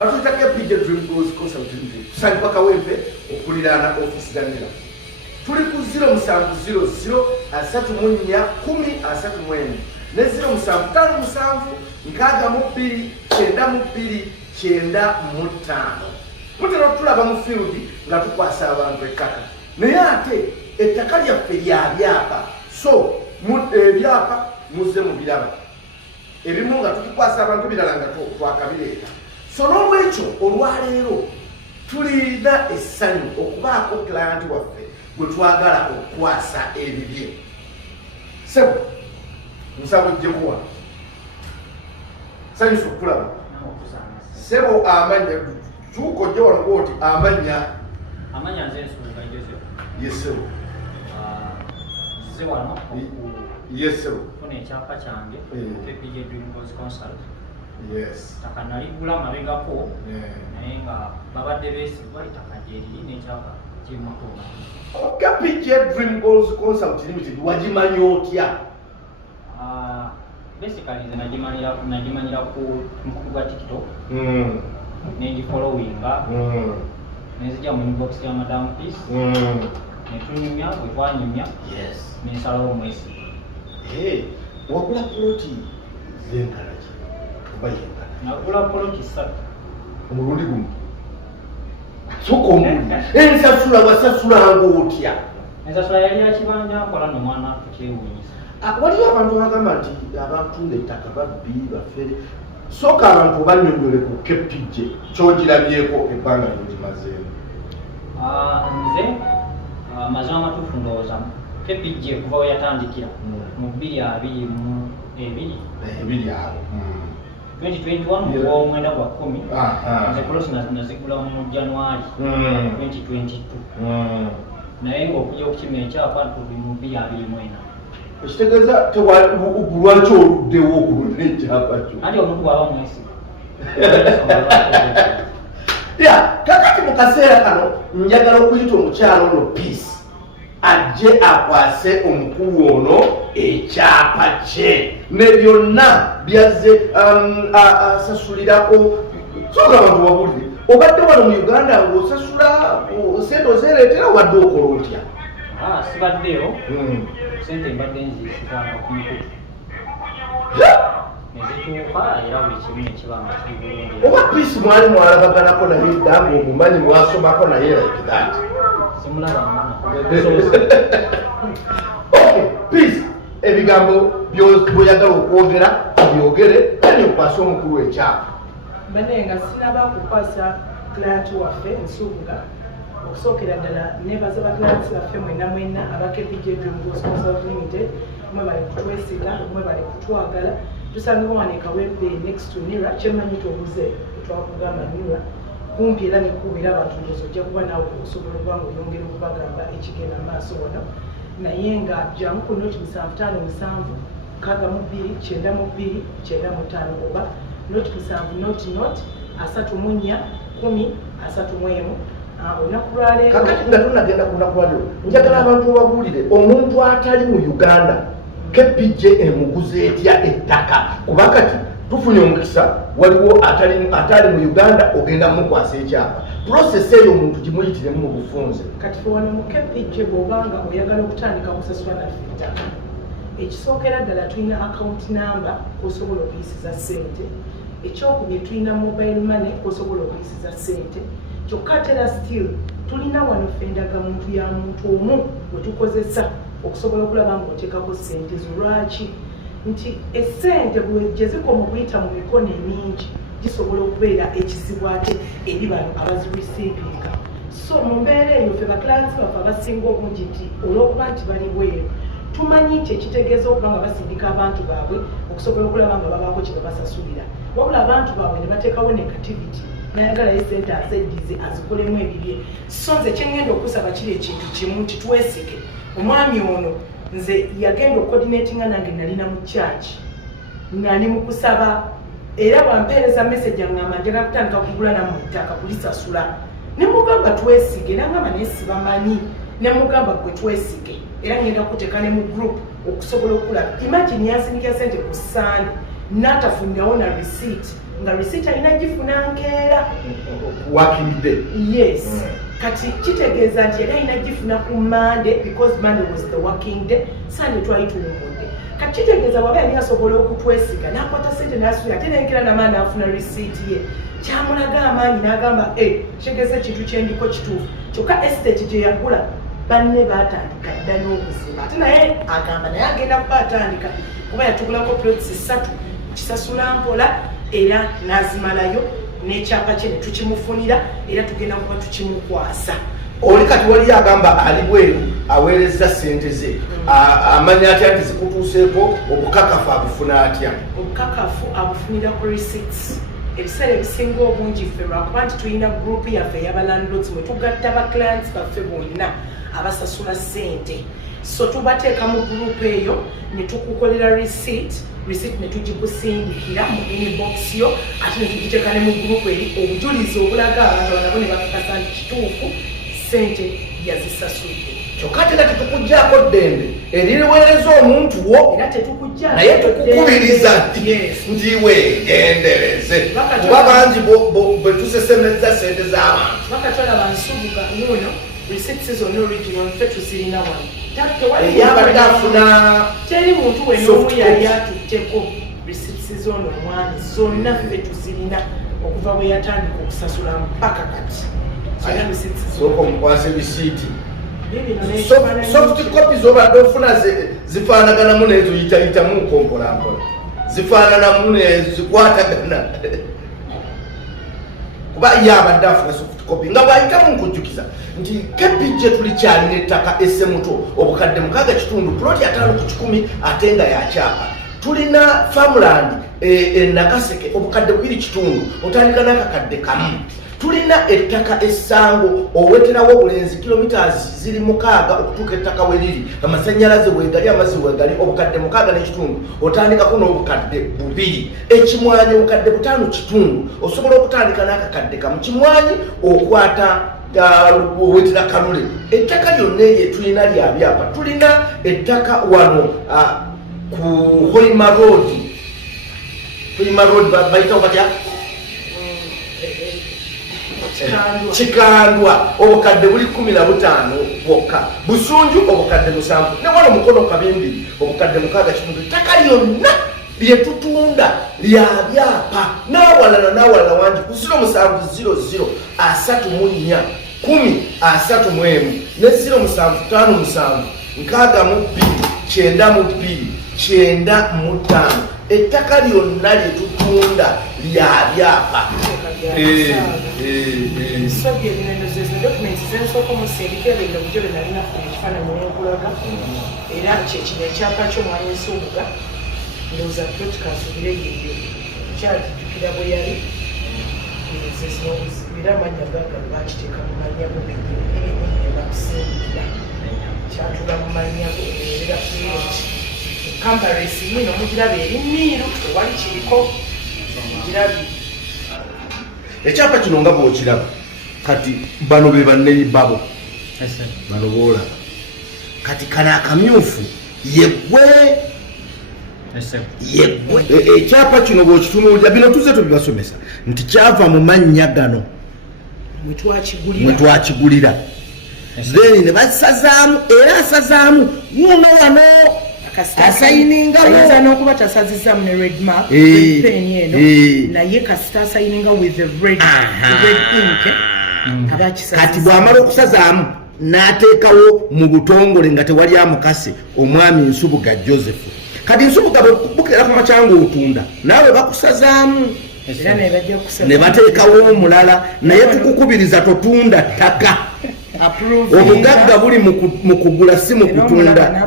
Atutaka PJ Dream Goals Consulting Sanpa Kawempe okulirana office danira tuli ku 0700 asatu munya 10 asatu mwene ne 0757 nkaga mu 2 kyenda mu 2 kyenda mu 5 mutero tulaba mu field nga tukwasa abantu ettaka naye ate ettaka lyaffe lyabyapa so ebyapa muze mu biraba ebimu nga tukwasa abantu birala nga twakabireeta so n'olwekyo olwaleero tulina essanyu okubaako client waffe gwe twagala okukwasa ebibye sebo nsaba ojjekuwa sanyusa okulaba sebo amanya tuukojja wano oti amanya nze nsonga Joseph yesebo nze wano yesebo funa ekyapa kyange PJ Dream Goals Consult. Yes. Takanalibula mabegako naye nga babadde beesigwa ettaka gyeriri n'ekyapa ky'emmotoka. PJ Dream Goals Consult Limited wagimanya otya? Basically nze nagimanyira ku mukutu gwa TikTok n'engifollowinga nenzija mu inbox ya Madam Peace netunyumya bwe twanyumya nensalawo omwesi. Wagula ploti zenkana ki? Nagula ploti 3 omulundi gumu soko omulundi ensasula wasasulanga otya? Ensasula yali yakibanja nkola n'omwana tukyewuunyisa. Waliwo abantu bagamba nti abatunda ettaka babbi bafere sooka abantu banyonyole ku PJ kyogirabyeko ebbanga lyogimazeemu. Nze amazima amatuufu ndowooza PJ kuva we yatandikira mu 2022 awo 2021 omwenda gwa 10 nze kolosi nazigula mu January 2022 naye ng'okujja okukima ekyapa tuli mu 2024. Ekitegeeza lwaki oluddewo okulunda ekyapa kyo? Anti omuntu bw'aba mwesiga. Kakati mu kaseera kano njagala okuyita omukyalo ono Peace ajje akwase omukulu ono ekyapa kye ne byonna byazze asasulirako. Soka abantu wabulire obadde wano mu Uganda ng'osasula sente ozeereetera wadde okola otya? Sibaddeyo sente mbadde nzisibanga ku mikutu nezituuka era buli kimu nekibanga kiri bulungi. Oba Peace mwali mwalabaganako naye dda ng'omumanyi mwasomako naye like that? Simulaba mwana. Okay, Peace ebigambo by'oyagala okwogera byogere ani okwasa omukulu w'ekyapa. Mbadde nga sinaba kukwasa client waffe nsuubula okusookera ddala neebaza baklients baffe mwenna aba PJ Dream Goals Consult Limited mwe bali kutwesiga mwe bali kutwagala tusangibwa wano Kawempe next to Nira kyemmanyi tubuze twakugamba Nira kumpi era nekubira abantu ndozo ojja kuba naawe osobola okuba nga oyongera okubagamba ekigenda maaso wano naye nga jjamu ku noti 757292995 oba noti 7 noti 34 10 olunaku lwaleero. Kakati nga tunagenda ku lunaku lwaleero njagala abantu obabuulire omuntu atali mu Uganda PJ emuguze etya ettaka kuba kati tufunye omukisa waliwo atali mu Uganda ogenda mukwasa ekyapa process eyo omuntu gimuyitiremu mu bufunze. Kati wano mu PJ bw'obanga oyagala okutandika kusasula naffe ettaka ekisookera ddala tulina account number osobola okuyisiza ssente ekyokubiri tulina mobile money osobola okuyisiza ssente kyokka tera still tulina wano ffe endagamuntu ya muntu omu bwe tukozesa okusobola okulaba ng'oteekako ssente zo. Lwaki nti essente bwejje zikoma okuyita mu mikono emingi gisobola okubeera ekizibu ate eri bano abazirisiipinga. So mu mbeera eyo ffe baklients baffe abasinga obungi nti olw'okuba nti bali bweru tumanyi nti ekitegeeza okuba nga basindika abantu baabwe okusobola okulaba nga babaako kye babasasulira wabula abantu baabwe ne bateekawo negativity nayagalayo sente azeddize azikolemu ebibye. So nze kyengenda okusaba kiri ekintu kimu nti twesige omwami ono nze yagenda ocoordinatinga nange nalina mu church nga ndi mu kusaba era bwampeereza message angamba njagala kutandika kugula nammwe ettaka kulisasula ne mugamba twesige nangamba naye sibamanyi ne mugamba gwe twesige era ngenda kuteeka ne mu group okusobola okulaba. Imagine yansindikira sente ku Sunday n'atafunirawo na receipt nga receipt alina gifuna nkeera working day. Yes. Kati kitegeeza nti yali alina gifuna ku Monday because Monday was the working day, Sunday twali tuwummudde. Kati kitegeeza bwaba yali asobola okutwesiga n'akwata ssente n'asuula ate n'enkera n'amaani n'afuna risiiti ye. Kyamulaga amaanyi n'agamba kitegeeza ekintu kye ndiko kituufu. Kyokka estate gye yagula banne baatandika dda n'okuzimba. Ate naye agamba naye agenda kuba atandika kuba yatugulako plots 3 kisasula mpola era n'azimalayo n'ekyapa kye ne tukimufunira era tugenda kuba tukimukwasa. Oli kati wali agamba ali bweru aweereza ssente ze amanya atya nti zikutuuseeko obukakafu abufuna atya? Obukakafu abufunira ku receipts. Ebiseera ebisinga obungi ffe lwakuba nti tulina gurupu yaffe ey'abalandlords mwe tugatta ba clients baffe bonna abasasula ssente. So tubateeka mu gurupu eyo ne tukukolera receipt ne tugikusindikira mu inbox yo ate ne tugiteeka ne mu gurupu eri obujulizi obulaga abantu balabo ne bakakasa nti kituufu ssente yazisasudde. Kyokka ate nga tetukuggyako ddembe eririweereza omuntu wo era tetukujja naye tukukubiriza nti weegendereze kuba bangi bwe tusesemeza ssente z'abantu. Bakatwala bansubuga nuno receipts zonna original ffe tuzirina wano. Eyabadde afuna teri muntu wen'omu yali atutteko receipts z'ono omwami zonna ffe tuzirina okuva bwe yatandika okusasula mpaka kati. Sooka omukwasa ebisiiti. Soft copies obadde ofuna zifaanaganamu nezo yitayitamu nkompolampola zifaananamu nezikwatagana kuba yabadde afuna soft copy nga bwayitamu nkujjukiza nti kepijje tulikyalina ettaka essemuto obukadde 6.5 ploti 5 ate nga yakyapa. Tulina farmland Nakaseke obukadde 2.5 otandika n'akakadde kamu. Tulina ettaka essango oweterawo obulenzi kilometers ziri 6 okutuuka ettaka we liri amasannyalaze weegali amazzi weegali obukadde 6.5 otandikako n'obukadde 2. Ekimwanyi obukadde 5.5 osobola okutandika n'akakadde kamu. Kimwanyi okwata wetera kalule. Ettaka lyonna eryo tulina lya byapa. Tulina ettaka wano ku Holima Road. Holima Road bayitawo batya? Kikandwa obukadde buli 15 bwokka. Busunju obukadde 7 ne wano Mukono Kabimbi obukadde 6.5. Ettaka lyonna lye tutunda lya byapa n'awalala wangi ku 0700 34 10 ne 0757 62 92 ettaka lyonna lye tutunda lya byapa. So documents zensooka omusindikirabenda obujo bwe nalina ku ekifaananyi nenkulaga era kyekino ekyapa ky'omwami Nsubuga ndowooza tutikasubire yeeyo kyakijjukira bwe yali era amanya gaga bakiteeka mu manyago bakusindikira kyatula mu manyago era kamparesi yino mugiraba eri miiru ewali kiriko mugirabi. Ekyapa kino nga bw'okiraba kati bano be banneyibabo bano boolaba kati kano akamyufu yeggwe. Ekyapa kino bw'okitunuulira bino tuzze tubibasomesa nti kyava mu mannya gano mwe twakigulira then ne basazaamu era asazaamu muno wano ayinza n'okuba tasazizaamu ne red mark pen eno naye kasita asayininga with the red ink kati bw'amala okusazaamu n'ateekawo mu butongole nga tewali amukase omwami Nsubuga Joseph. Kati Nsubuga bukera ku makyanga otunda naawe bakusazaamu ne bateekawo omulala naye tukukubiriza totunda ttaka. Obugagga buli mu kugula si mu kutunda.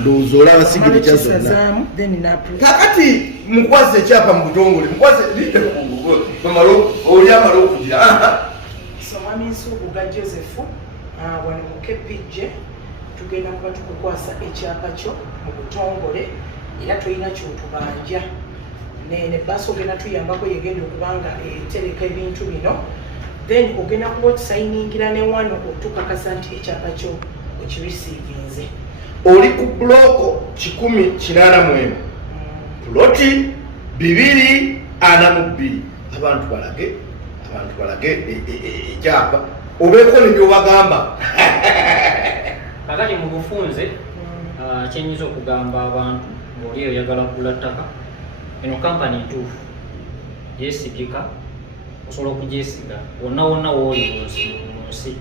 Ndowooza olaba sigirica zonna. Kakati mukwase ekyapa mu butongole mukwase lidde oli amala okugira. Omwami Nsubuga Joseph wano mu Kepijje tugenda kuba tukukwasa ekyapa kyo mu butongole era tolina kyotubanja ne basi ogenda tuyambako yegenda okubanga etereka ebintu bino then ogenda kuba otusayiningira ne wano otukakasa nti ekyapa kyo okirisiivinze. Oli ku buloko 181 ploti 242 abantu balage ekyapa obeeko nebyobagamba. Kakati mu bufunze kyenyinza okugamba abantu ng'oli oyagala kugula ttaka, eno kampani ntuufu yeesigika, osobola okugyesiga wonna wonna wooli mu nsi.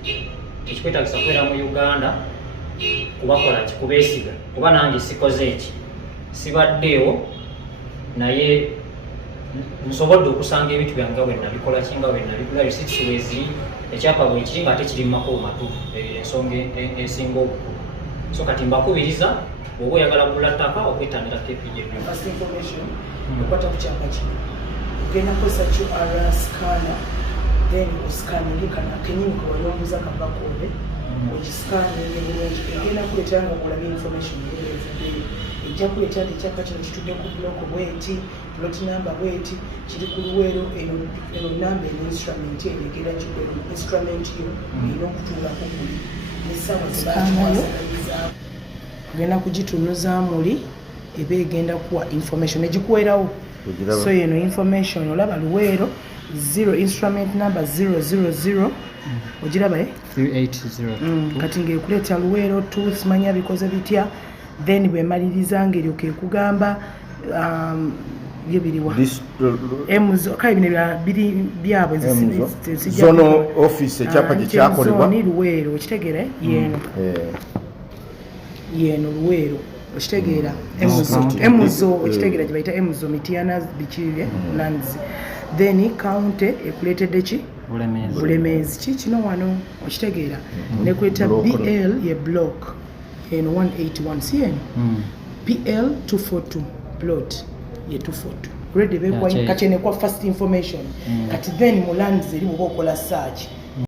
Ekikwetagisa kubeera mu Uganda kubakola ki kubeesiga, kuba nange sikoze eki sibaddeewo naye nsobodde okusanga ebintu byange nga bwe nabikola ki nga bwe nabigula receipts weziri ekyapa bwe kiri nga ate kiri mu makubo matuufu ensonga esinga obukulu. So kati mbakubiriza bw'oba oyagala kugula ttaka okwetanira KPJ okwata ku kyapa kino ogenda kukozesa QR scanner then oscanning kana kenyini kawayombuza kabakode ogiscanning ebulungi egenda kuleetera nga olaba information eyeezaddeyo ejja kuleetera nti ekyapa kino kitudde ku buloko bweti plot number bweti kiri ku Luweero eno namba eno instrument eno egenda kikwera instrument yo erina okutuulako buli n'essaawa zebakikwasaganyizaamu ogenda kugitunuza muli eba egenda kuwa information egikuweerawo. So eno information olaba Luweero 0 instrument number 000 ogiraba 3802 kati ng'ekuleeta Luweero 2 simanya bikoze bitya then bwemaliriza ng'eryoka ekugamba byo biriwa emuzo kale bino biri byabwe zono office ekyapa gye kyakolebwa ni Luweero okitegeera yeno Luweero okitegeera emuzo okitegeera gye bayita emuzo Mityana bikirire Nanzi then county ekuleetedde ki Bulemeezi ki kino wano okitegeera nekuleta BL ye block eno 181 si eno PL 242 plot ye 242 ready bekwa kati nekwa first information kati then mu lands eri bwoba okola search